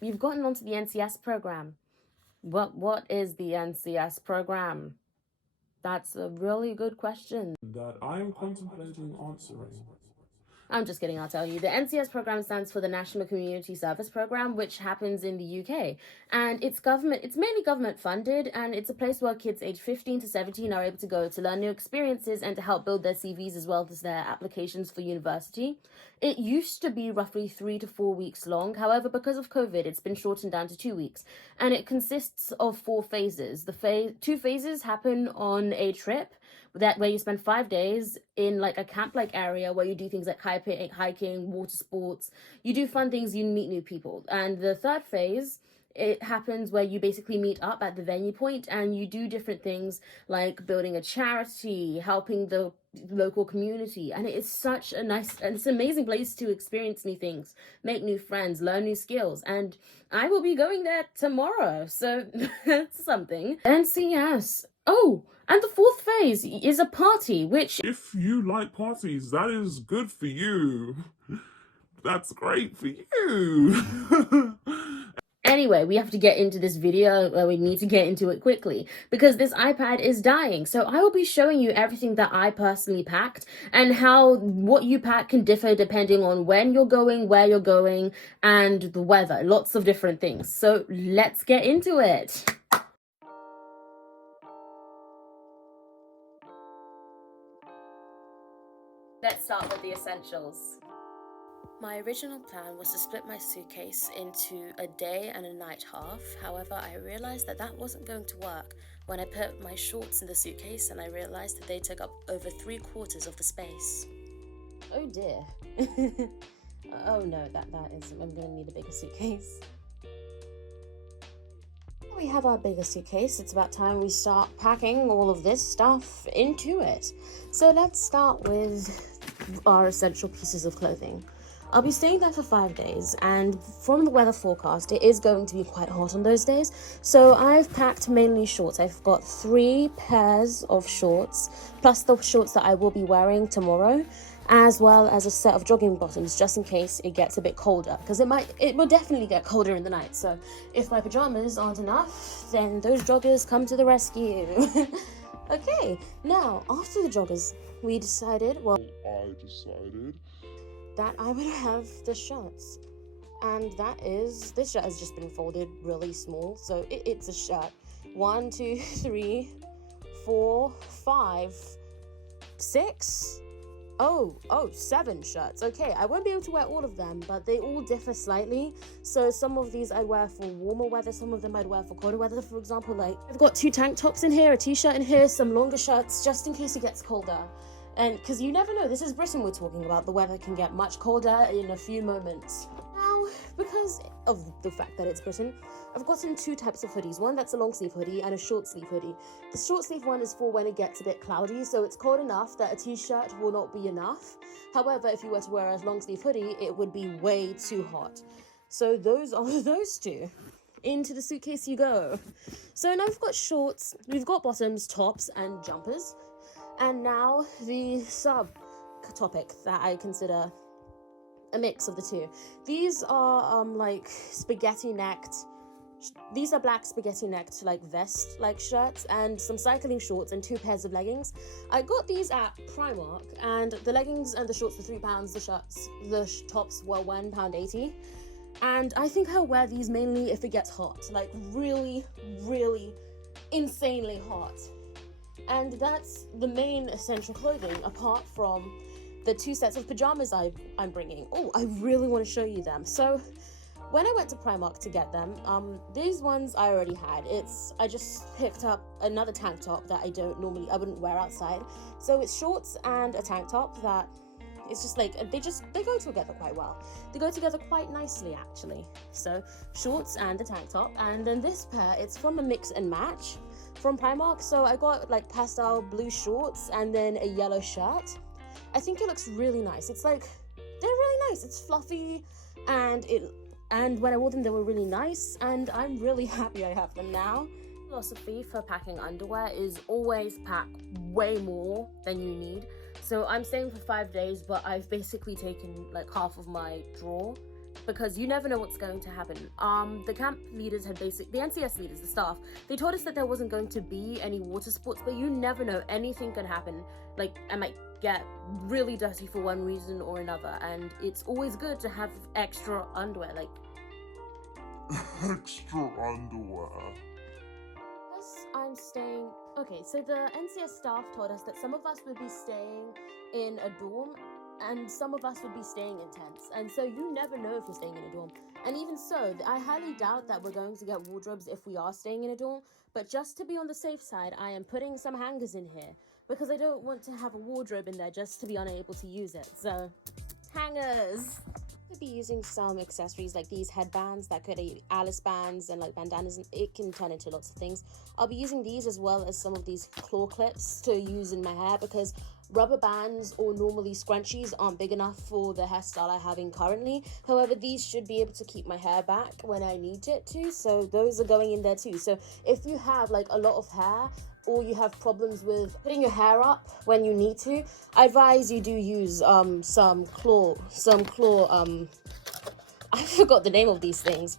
you've gotten onto the NCS program. What is the NCS program? That's a really good question that I am contemplating answering. I'm just kidding, I'll tell you. The NCS program stands for the National Community Service Program, which happens in the UK. And it's mainly government funded, and it's a place where kids aged 15 to 17 are able to go to learn new experiences and to help build their CVs as well as their applications for university. It used to be roughly 3 to 4 weeks long. However, because of COVID, it's been shortened down to 2 weeks. And it consists of 4 phases. Two phases happen on a trip that where you spend 5 days in like a camp-like area where you do things like hiking, water sports. You do fun things, you meet new people. And the third phase, it happens where you basically meet up at the venue point and you do different things like building a charity, helping the local community. And it is such a nice and it's an amazing place to experience new things, make new friends, learn new skills. And I will be going there tomorrow, so that's something. NCS. Oh, and the fourth phase is a party, which If you like parties, that is good for you. That's great for you. Anyway, we have to get into this video. We need to get into it quickly because this iPad is dying. So I will be showing you everything that I personally packed and how what you pack can differ depending on when you're going, where you're going, and the weather. Lots of different things. So let's get into it. Let's start with the essentials. My original plan was to split my suitcase into a day and a night half. However, I realized that that wasn't going to work when I put my shorts in the suitcase and I realized that they took up over 3/4 of the space. Oh dear. Oh no, that is, I'm gonna need a bigger suitcase. We have our bigger suitcase. It's about time we start packing all of this stuff into it. So let's start with our essential pieces of clothing. I'll be staying there for 5 days, and from the weather forecast, it is going to be quite hot on those days. So I've packed mainly shorts. I've got 3 pairs of shorts, plus the shorts that I will be wearing tomorrow, as well as a set of jogging bottoms, just in case it gets a bit colder, because it will definitely get colder in the night. So if my pajamas aren't enough, then those joggers come to the rescue. Okay, now after the joggers, I decided that I would have the shirts, and this shirt has just been folded really small, so it's a shirt. 1, 2, 3, 4, 5, 6. Oh, 7 shirts. Okay, I won't be able to wear all of them, but they all differ slightly. So some of these I wear for warmer weather, some of them I'd wear for colder weather. For example, like I've got 2 tank tops in here, a t-shirt in here, some longer shirts, just in case it gets colder. And because you never know, this is Britain we're talking about, the weather can get much colder in a few moments. Now, because of the fact that it's Britain, I've gotten 2 types of hoodies, one that's a long sleeve hoodie and a short sleeve hoodie. The short sleeve one is for when it gets a bit cloudy, so it's cold enough that a t-shirt will not be enough. However, if you were to wear a long sleeve hoodie, it would be way too hot. So those are those 2. Into the suitcase you go. So now we've got shorts, we've got bottoms, tops, and jumpers. And now the sub-topic that I consider a mix of the 2. These are like these are black spaghetti necked like vest like shirts and some cycling shorts and 2 pairs of leggings. I got these at Primark, and the leggings and the shorts were £3, the tops were £1.80. And I think I'll wear these mainly if it gets hot, like really, really insanely hot. And that's the main essential clothing, apart from the 2 sets of pajamas I'm bringing. Oh, I really want to show you them. So when I went to Primark to get them, these ones I already had. I just picked up another tank top that I wouldn't wear outside. So it's shorts and a tank top that it's just like, they go together quite well. They go together quite nicely, actually. So shorts and a tank top. And then this pair, it's from a mix and match from Primark. So I got like pastel blue shorts and then a yellow shirt. I think it looks really nice. It's like, they're really nice. It's fluffy, and when I wore them, they were really nice, and I'm really happy I have them now. Philosophy for packing underwear is always pack way more than you need. So I'm staying for 5 days, but I've basically taken like half of my drawer because you never know what's going to happen. The camp leaders had the NCS leaders, the staff, they told us that there wasn't going to be any water sports, but you never know, anything can happen. Like, I might get really dirty for one reason or another, and it's always good to have extra underwear, like... Extra underwear. Yes, I'm staying... Okay, so the NCS staff told us that some of us would be staying in a dorm, and some of us would be staying in tents, and so you never know if you're staying in a dorm. And even so, I highly doubt that we're going to get wardrobes if we are staying in a dorm, but just to be on the safe side, I am putting some hangers in here, because I don't want to have a wardrobe in there just to be unable to use it. So, hangers! Could be using some accessories like these headbands that could be Alice bands and like bandanas, and it can turn into lots of things. I'll be using these as well as some of these claw clips to use in my hair, because rubber bands or normally scrunchies aren't big enough for the hairstyle I'm having currently. However, these should be able to keep my hair back when I need it to, so those are going in there too. So if you have like a lot of hair, or you have problems with putting your hair up when you need to, I advise you do use some claw, I forgot the name of these things.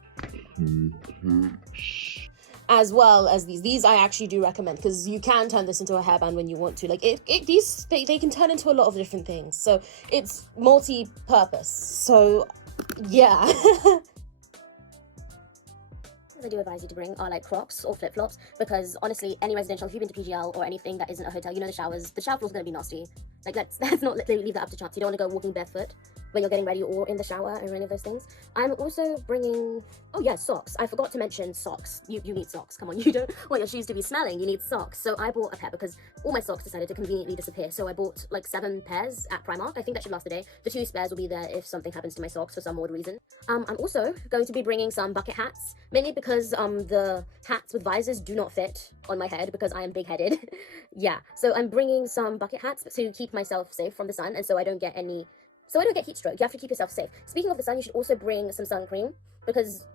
As well as these I actually do recommend, because you can turn this into a hairband when you want to. Like they can turn into a lot of different things, so it's multi-purpose. So yeah. I do advise you to bring are like Crocs or flip-flops, because honestly, any residential, if you've been to PGL or anything that isn't a hotel, you know the shower floor's gonna be nasty. Like let's not leave that up to chance. You don't want to go walking barefoot when you're getting ready or in the shower or any of those things. I'm also bringing, oh yeah, socks. I forgot to mention socks. You need socks. Come on, you don't want your shoes to be smelling. You need socks. So I bought a pair because all my socks decided to conveniently disappear. So I bought like 7 pairs at Primark. I think that should last the day. The 2 spares will be there if something happens to my socks for some odd reason. I'm also going to be bringing some bucket hats, mainly because the hats with visors do not fit on my head because I am big-headed. Yeah, so I'm bringing some bucket hats to keep myself safe from the sun, and so I don't get heat stroke. You have to keep yourself safe. Speaking of the sun, you should also bring some sun cream, because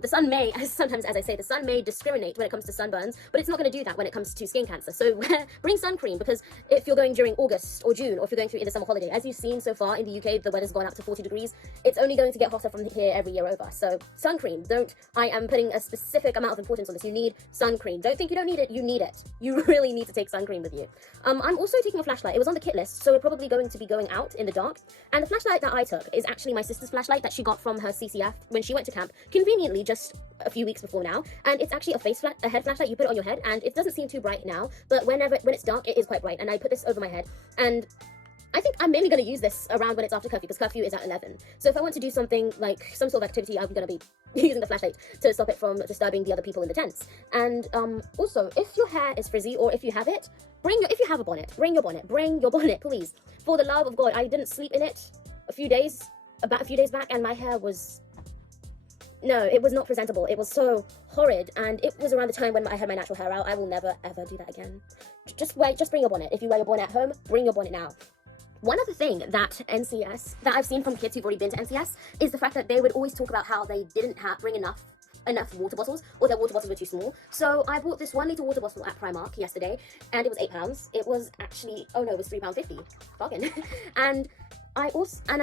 the sun may, sometimes as I say, the sun may discriminate when it comes to sunburns, but it's not going to do that when it comes to skin cancer. So bring sun cream, because if you're going during August or June, or if you're going through the summer holiday, as you've seen so far in the UK, the weather's gone up to 40 degrees. It's only going to get hotter from here every year over. So sun cream, I am putting a specific amount of importance on this. You need sun cream. Don't think you don't need it. You need it. You really need to take sun cream with you. I'm also taking a flashlight. It was on the kit list, so we're probably going to be going out in the dark. And the flashlight that I took is actually my sister's flashlight that she got from her CCF when she went to camp, conveniently just a few weeks before now. And it's actually a head flashlight. You put it on your head, and it doesn't seem too bright now, but when it's dark, it is quite bright. And I put this over my head, and I think I'm mainly going to use this around when it's after curfew, because curfew is at 11. So if I want to do something like some sort of activity, I'm going to be using the flashlight to stop it from disturbing the other people in the tents. And also, if your hair is frizzy, or if you have it, if you have a bonnet, bring your bonnet, please. For the love of God, I didn't sleep in it about a few days back, and my hair was... No, it was not presentable. It was so horrid, and it was around the time when I had my natural hair out. I will never, ever do that again. Just bring your bonnet. If you wear your bonnet at home, bring your bonnet now. One other thing that I've seen from kids who've already been to NCS is the fact that they would always talk about how they didn't bring enough water bottles, or their water bottles were too small. So I bought this 1 litre water bottle at Primark yesterday, and it was £8. It was actually, oh no, it was £3.50. Bargain. And I'm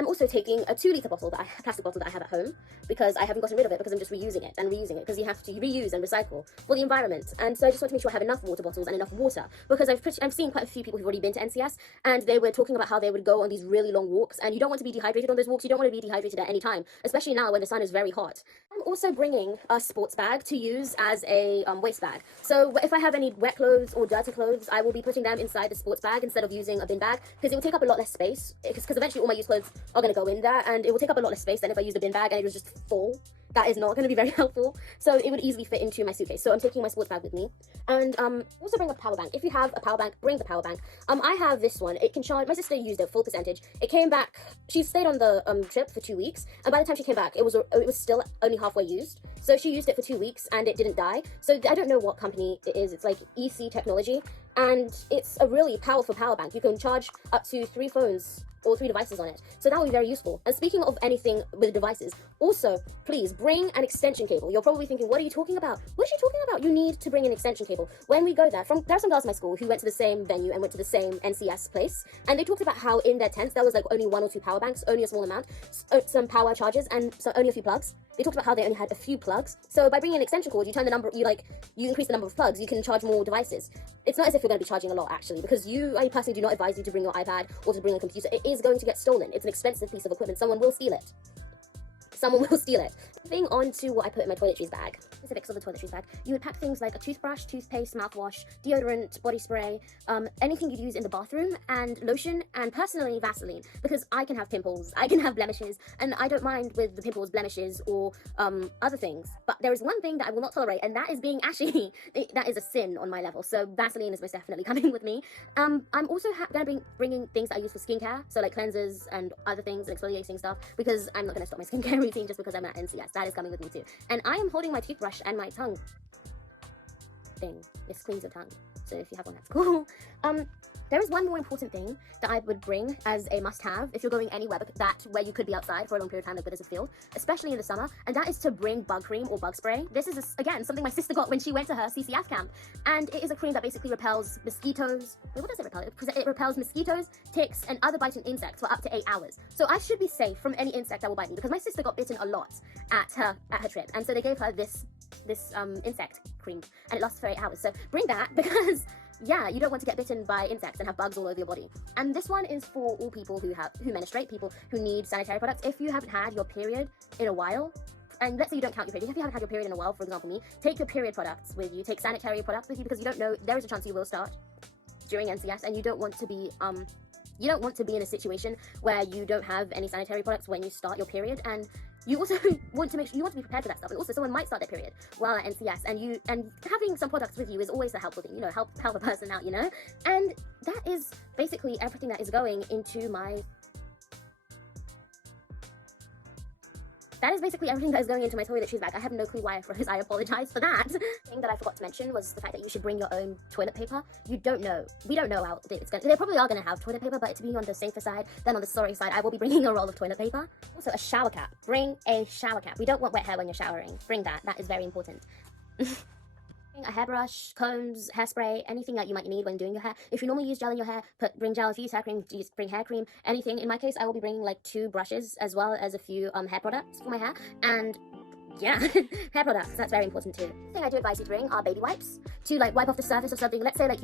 also taking a 2 litre bottle, plastic bottle that I have at home, because I haven't gotten rid of it, because I'm just reusing it, because you have to reuse and recycle for the environment. And so I just want to make sure I have enough water bottles and enough water, because I've seen quite a few people who've already been to NCS, and they were talking about how they would go on these really long walks, and you don't want to be dehydrated on those walks. You don't want to be dehydrated at any time, especially now when the sun is very hot. I'm also bringing a sports bag to use as a waste bag. So if I have any wet clothes or dirty clothes, I will be putting them inside the sports bag instead of using a bin bag, because it will take up a lot less space, because eventually all my used clothes are going to go in there, and it will take up a lot less space than if I used a bin bag and it was just full. That is not going to be very helpful. So it would easily fit into my suitcase. So I'm taking my sports bag with me. And also bring a power bank. If you have a power bank, bring the power bank. I have this one. It can charge. My sister used it full percentage. It came back. She stayed on the trip for 2 weeks, and by the time she came back, it was still only halfway used. So she used it for 2 weeks and it didn't die. So I don't know what company it is. It's like EC Technology, and it's a really powerful power bank. You can charge up to 3 phones or 3 devices on it. So that will be very useful. And speaking of anything with devices, also, please bring an extension cable. You're probably thinking, what are you talking about? What is she talking about? You need to bring an extension cable. When we go there, there are some girls in my school who went to the same venue and went to the same NCS place, and they talked about how in their tents there was like only 1 or 2 power banks, only a small amount, some power chargers, and so only a few plugs. They talked about how they only had a few plugs. So by bringing an extension cord, you increase the number of plugs, you can charge more devices. It's not as if you're going to be charging a lot actually, because I personally do not advise you to bring your iPad or to bring a computer. It is going to get stolen. It's an expensive piece of equipment. Someone will steal it. Moving on to what I put in my toiletries bag. Specifics of the toiletries bag. You would pack things like a toothbrush, toothpaste, mouthwash, deodorant, body spray, anything you'd use in the bathroom, and lotion, and personally Vaseline, because I can have pimples, I can have blemishes, and I don't mind with the pimples, blemishes, or other things. But there is one thing that I will not tolerate, and that is being ashy. That is a sin on my level. So Vaseline is most definitely coming with me. I'm also going to be bringing things that I use for skincare, so like cleansers and other things, exfoliating stuff, because I'm not going to stop my skincare routine just because I'm at NCS. That is coming with me too. And I am holding my toothbrush and my tongue thing. This cleans your tongue. So if you have one, that's cool. There is one more important thing that I would bring as a must-have if you're going anywhere where you could be outside for a long period of time, like there's a field, especially in the summer, and that is to bring bug cream or bug spray. This is, again, something my sister got when she went to her CCF camp, and it is a cream that basically repels mosquitoes. Wait, what does it repel? It repels mosquitoes, ticks, and other biting insects for up to 8 hours. So I should be safe from any insect that will bite me, because my sister got bitten a lot at her trip, and so they gave her this insect cream, and it lasts for 8 hours. So bring that, because yeah, you don't want to get bitten by insects and have bugs all over your body. And this one is for all people who menstruate, people who need sanitary products. If you haven't had your period in a while, and let's say you don't count your period, if you haven't had your period in a while, for example me, take your period products with you, take sanitary products with you, because you don't know, there is a chance you will start during NCS, and you don't want to be in a situation where you don't have any sanitary products when you start your period. And you also want to be prepared for that stuff. And also, someone might start their period while at NCS, and having some products with you is always a helpful thing, help a person out, And that is basically everything that is going into my toiletries bag. I have no clue why I froze. I apologize for that. The thing that I forgot to mention was the fact that you should bring your own toilet paper. We don't know how they probably are going to have toilet paper, but to be on the safer side than on the sorry side, I will be bringing a roll of toilet paper. Also, a shower cap. Bring a shower cap. We don't want wet hair when you're showering. Bring that. That is very important. A hairbrush, combs, hairspray, anything that you might need when doing your hair. If you normally use gel in your hair, bring gel. If you use hair cream, bring hair cream. Anything. In my case, I will be bringing like 2 brushes as well as a few hair products for my hair. And yeah, hair products, that's very important too. The thing I do advise you to bring are baby wipes to like wipe off the surface of something. Let's say like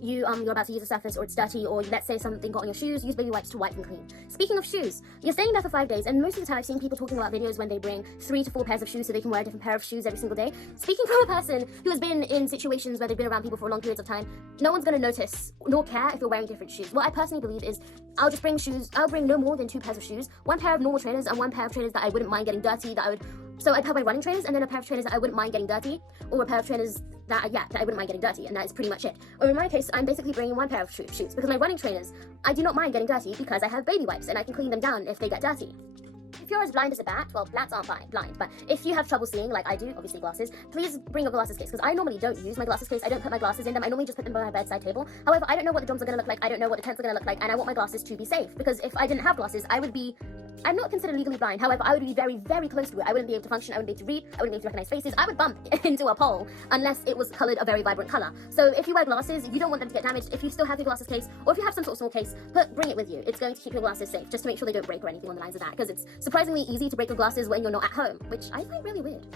you're about to use a surface or it's dirty, or let's say something got on your shoes, use baby wipes to wipe them clean. Speaking of shoes, you're staying there for 5 days, and most of the time I've seen people talking about videos when they bring 3 to 4 pairs of shoes so they can wear a different pair of shoes every single day. Speaking from a person who has been in situations where they've been around people for long periods of time, no one's going to notice nor care if you're wearing different shoes. What I personally believe is I'll just bring shoes. I'll bring no more than 2 pairs of shoes, 1 pair of normal trainers and 1 pair of trainers that I wouldn't mind getting dirty, so I'd have my running trainers and then a pair of trainers that I wouldn't mind getting dirty, or a pair of trainers that I wouldn't mind getting dirty, and that is pretty much it. Or in my case, I'm basically bringing 1 pair of shoes, because my running trainers, I do not mind getting dirty because I have baby wipes and I can clean them down if they get dirty. If you're as blind as a bat, well, bats aren't blind, but if you have trouble seeing, like I do, obviously glasses, please bring your glasses case, because I normally don't use my glasses case. I don't put my glasses in them. I normally just put them by my bedside table. However, I don't know what the drums are going to look like. I don't know what the tents are going to look like, and I want my glasses to be safe, because if I didn't have glasses, I'm not considered legally blind. However, I would be very, very close to it. I wouldn't be able to function. I wouldn't be able to read. I wouldn't be able to recognize faces. I would bump into a pole unless it was colored a very vibrant color. So if you wear glasses, you don't want them to get damaged. If you still have your glasses case, or if you have some sort of small case, bring it with you. It's going to keep your glasses safe, just to make sure they don't break or anything on the lines of that, because it's surprisingly easy to break your glasses when you're not at home, which I find really weird.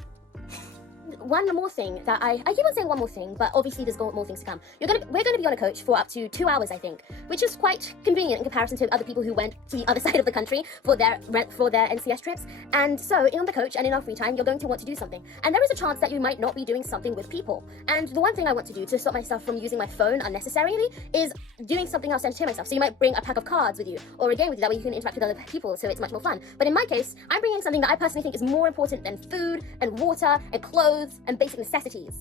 One more thing that I keep on saying one more thing, but obviously there's more things to come. We're gonna be on a coach for up to 2 hours, I think, which is quite convenient in comparison to other people who went to the other side of the country for their NCS trips. And so on the coach and in our free time, you're going to want to do something. And there is a chance that you might not be doing something with people. And the one thing I want to do to stop myself from using my phone unnecessarily is doing something else to entertain myself. So you might bring a pack of cards with you or a game with you. That way you can interact with other people, so it's much more fun. But in my case, I'm bringing something that I personally think is more important than food and water and clothes and basic necessities.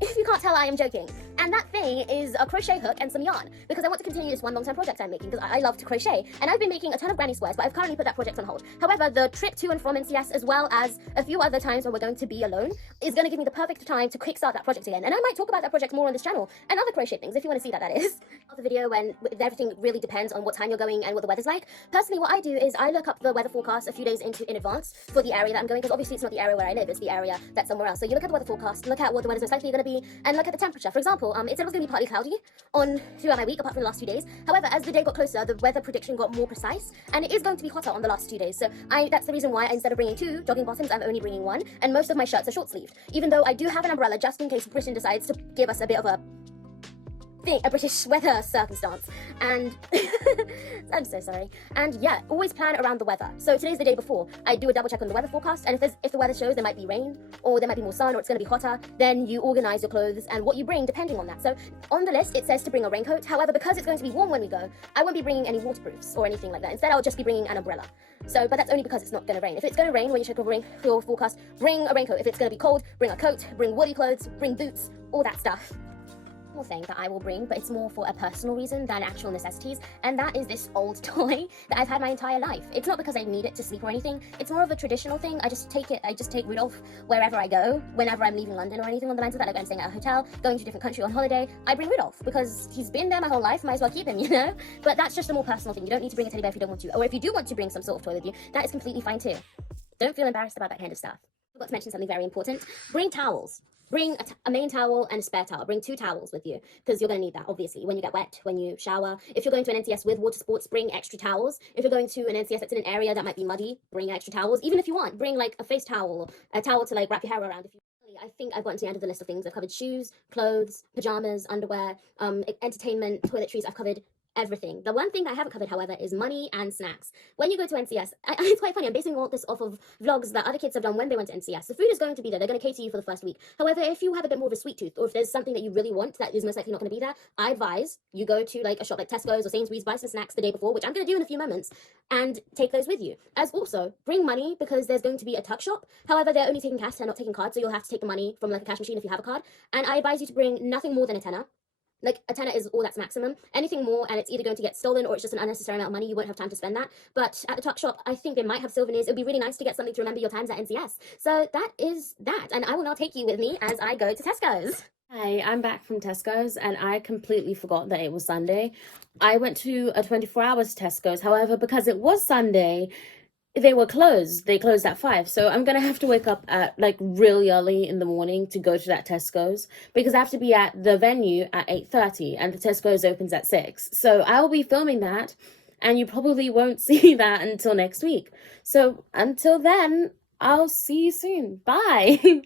If you can't tell, I am joking. And that thing is a crochet hook and some yarn, because I want to continue this one long-term project I'm making, because I love to crochet, and I've been making a ton of granny squares, but I've currently put that project on hold. However, the trip to and from NCS, as well as a few other times when we're going to be alone, is going to give me the perfect time to kickstart that project again. And I might talk about that project more on this channel, and other crochet things, if you want to see that is. The video when everything really depends on what time you're going and what the weather's like. Personally, what I do is I look up the weather forecast a few days in advance for the area that I'm going, because obviously it's not the area where I live, it's the area that's somewhere else. So you look at the weather forecast, look at what the weather's most likely going to be, and look at the temperature. For example, it said it was going to be partly cloudy throughout my week, apart from the last 2 days. However, as the day got closer, the weather prediction got more precise, and it is going to be hotter on the last 2 days. So that's the reason why instead of bringing 2 jogging bottoms, I'm only bringing 1, and most of my shirts are short-sleeved. Even though I do have an umbrella just in case Britain decides to give us a bit of a British weather circumstance, and I'm so sorry. And yeah, always plan around the weather. So today's the day before. I do a double check on the weather forecast, and if the weather shows there might be rain, or there might be more sun, or it's going to be hotter, then you organize your clothes and what you bring depending on that. So on the list it says to bring a raincoat. However, because it's going to be warm when we go, I won't be bringing any waterproofs or anything like that. Instead, I'll just be bringing an umbrella. So, but that's only because it's not going to rain. If it's going to rain, when you check your forecast, bring a raincoat. If it's going to be cold, bring a coat, bring woolly clothes, bring boots, all that stuff. Thing that I will bring, but it's more for a personal reason than actual necessities, and that is this old toy that I've had my entire life. It's not because I need it to sleep or anything, it's more of a traditional thing. I just take Rudolph wherever I go, whenever I'm leaving London or anything on the lines of that, like I'm staying at a hotel, going to a different country on holiday, I bring Rudolph, because he's been there my whole life, might as well keep him, you know? But that's just a more personal thing. You don't need to bring a teddy bear if you don't want to, or if you do want to bring some sort of toy with you, that is completely fine too. Don't feel embarrassed about that kind of stuff. I forgot to mention something very important. Bring towels. Bring a main towel and a spare towel. Bring 2 towels with you, because you're going to need that, obviously, when you get wet, when you shower. If you're going to an NCS with water sports, bring extra towels. If you're going to an NCS that's in an area that might be muddy, bring extra towels. Even if you want, bring like a face towel, a towel to like wrap your hair around. I think I've gotten to the end of the list of things. I've covered shoes, clothes, pajamas, underwear, entertainment, toiletries. I've covered everything. The one thing that I haven't covered, however, is money and snacks. When you go to NCS, it's quite funny, I'm basing all this off of vlogs that other kids have done when they went to NCS. The food is going to be there, they're going to cater you for the first week. However, if you have a bit more of a sweet tooth, or if there's something that you really want that is most likely not going to be there, I advise you go to like a shop like Tesco's or Sainsbury's, buy some snacks the day before, which I'm going to do in a few moments, and take those with you. As also, bring money, because there's going to be a tuck shop. However, they're only taking cash, they're not taking cards, so you'll have to take the money from like a cash machine if you have a card. And I advise you to bring nothing more than a tenner. Like, a tenner is all that's maximum. Anything more, and it's either going to get stolen or it's just an unnecessary amount of money, you won't have time to spend that. But at the tuck shop, I think they might have souvenirs. It would be really nice to get something to remember your times at NCS. So that is that, and I will now take you with me as I go to Tesco's. Hi, I'm back from Tesco's, and I completely forgot that it was Sunday. I went to a 24 hours Tesco's, however, because it was Sunday, they were closed. They closed at 5. So I'm going to have to wake up at like really early in the morning to go to that Tesco's, because I have to be at the venue at 8:30 and the Tesco's opens at 6. So I'll be filming that, and you probably won't see that until next week. So until then, I'll see you soon. Bye.